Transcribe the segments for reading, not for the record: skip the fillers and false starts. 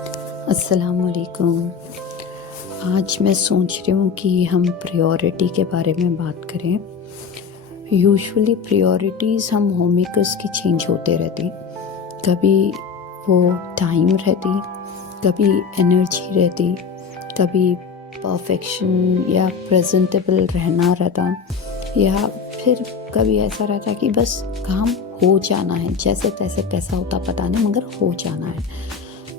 अस्सलाम वालेकुम। आज मैं सोच रही हूँ कि हम प्रायोरिटी के बारे में बात करें। यूजुअली प्रायोरिटीज़ हम होम मेकर्स की चेंज होते रहती। कभी वो टाइम रहती, कभी एनर्जी रहती, कभी परफेक्शन या प्रेजेंटेबल रहना रहता, या फिर कभी ऐसा रहता कि बस काम हो जाना है, जैसे तैसे कैसा होता पता नहीं मगर हो जाना है।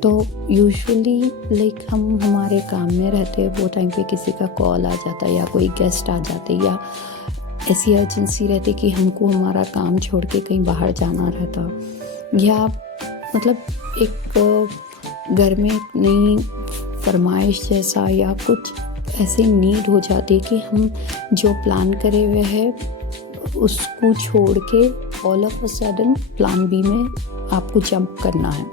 तो यूजुअली हम हमारे काम में रहते हैं, वो टाइम पे किसी का कॉल आ जाता है या कोई गेस्ट आ जाते या ऐसी अर्जेंसी रहती कि हमको हमारा काम छोड़ के कहीं बाहर जाना रहता, या एक घर में एक नई फरमाइश जैसा या कुछ ऐसी नीड हो जाती कि हम जो प्लान करे हुए हैं उसको छोड़ के all of a sudden plan B में आपको जंप करना है।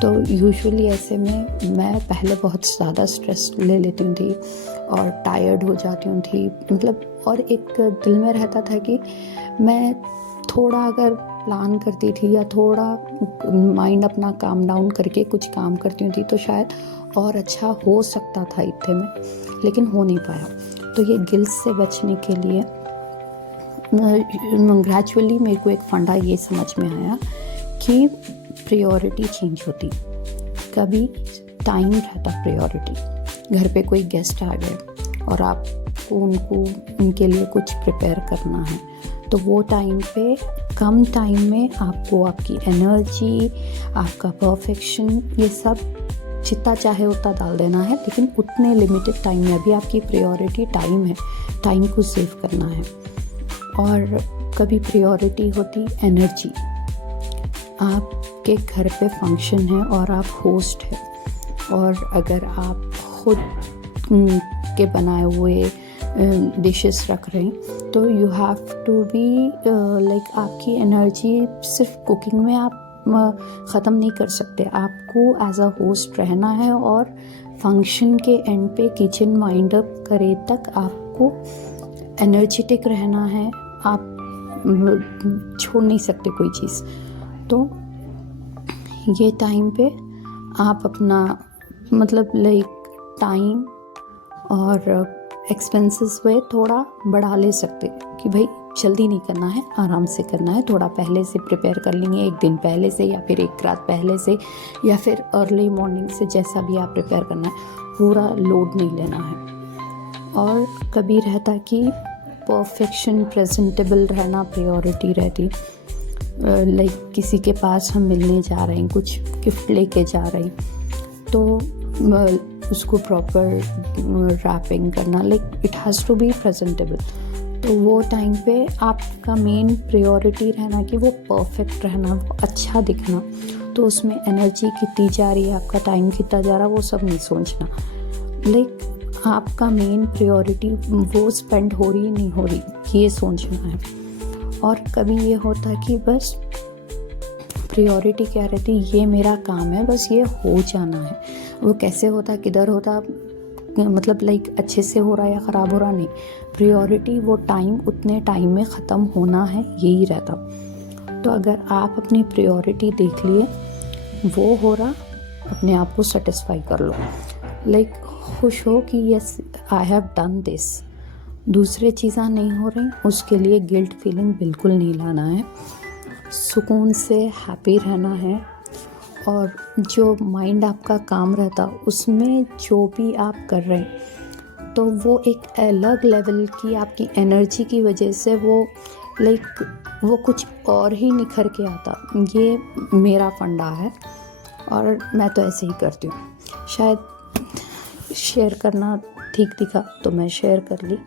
तो यूजुअली ऐसे में मैं पहले बहुत ज़्यादा स्ट्रेस ले लेती थी और टायर्ड हो जाती थी, और एक दिल में रहता था कि मैं थोड़ा अगर प्लान करती थी या थोड़ा माइंड अपना काम डाउन करके कुछ काम करती थी तो शायद और अच्छा हो सकता था इतने में, लेकिन हो नहीं पाया। तो ये गिल्ट से बचने के लिए ग्रेजुअली मेरे को एक फंडा ये समझ में आया कि प्रायोरिटी चेंज होती। कभी टाइम रहता प्रायोरिटी, घर पे कोई गेस्ट आ गए और आपको उनके लिए कुछ प्रिपेयर करना है, तो वो टाइम पे कम टाइम में आपको आपकी एनर्जी, आपका परफेक्शन, ये सब जितना चाहे उतना डाल देना है, लेकिन उतने लिमिटेड टाइम में। अभी आपकी प्रायोरिटी टाइम है, टाइम को सेव करना है। और कभी प्रायोरिटी होती एनर्जी। आपके घर पे फंक्शन है और आप होस्ट हैं, और अगर आप खुद के बनाए हुए डिशेस रख रहे हैं तो यू हैव टू बी आपकी एनर्जी सिर्फ कुकिंग में आप ख़त्म नहीं कर सकते। आपको एज अ होस्ट रहना है और फंक्शन के एंड पे किचन वाइंड अप करे तक आपको एनर्जेटिक रहना है। आप छोड़ नहीं सकते कोई चीज़। तो ये टाइम पे आप अपना टाइम और एक्सपेंसेस वे थोड़ा बढ़ा ले सकते कि भाई जल्दी नहीं करना है, आराम से करना है, थोड़ा पहले से प्रिपेयर कर लेंगे, एक दिन पहले से या फिर एक रात पहले से या फिर अर्ली मॉर्निंग से, जैसा भी आप प्रिपेयर करना है, पूरा लोड नहीं लेना है। और कभी रहता कि परफेक्शन, प्रेजेंटेबल रहना प्रायोरिटी रहती। किसी के पास हम मिलने जा रहे हैं, कुछ गिफ्ट लेके जा रहे हैं, तो उसको प्रॉपर रैपिंग करना, it has to be presentable. तो वो टाइम पे आपका मेन प्रायोरिटी रहना कि वो परफेक्ट रहना, वो अच्छा दिखना। तो उसमें एनर्जी कितनी जा रही है, आपका टाइम कितना जा रहा है, वो सब नहीं सोचना। आपका मेन प्रायोरिटी वो स्पेंड हो रही नहीं हो रही, ये सोचना है। और कभी ये होता कि बस प्रायोरिटी क्या रहती, ये मेरा काम है, बस ये हो जाना है। वो कैसे होता, किधर होता, अच्छे से हो रहा है या ख़राब हो रहा, नहीं। प्रायोरिटी वो टाइम, उतने टाइम में ख़त्म होना है, यही रहता। तो अगर आप अपनी प्रायोरिटी देख लिए, वो हो रहा, अपने आप को सेटिस्फाई कर लो, खुश हो कि yes I have done this. दूसरे चीज़ें नहीं हो रही, उसके लिए गिल्ट फीलिंग बिल्कुल नहीं लाना है। सुकून से हैप्पी रहना है। और जो माइंड आपका काम रहता, उसमें जो भी आप कर रहे हैं, तो वो एक अलग लेवल की आपकी एनर्जी की वजह से वो कुछ और ही निखर के आता। ये मेरा फंडा है और मैं तो ऐसे ही करती हूँ। शायद शेयर करना ठीक दिखा तो मैं शेयर कर ली।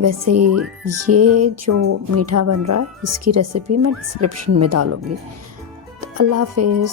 वैसे ये जो मीठा बन रहा है, इसकी रेसिपी मैं डिस्क्रिप्शन में डालूँगी। अल्लाह हाफ़िज़।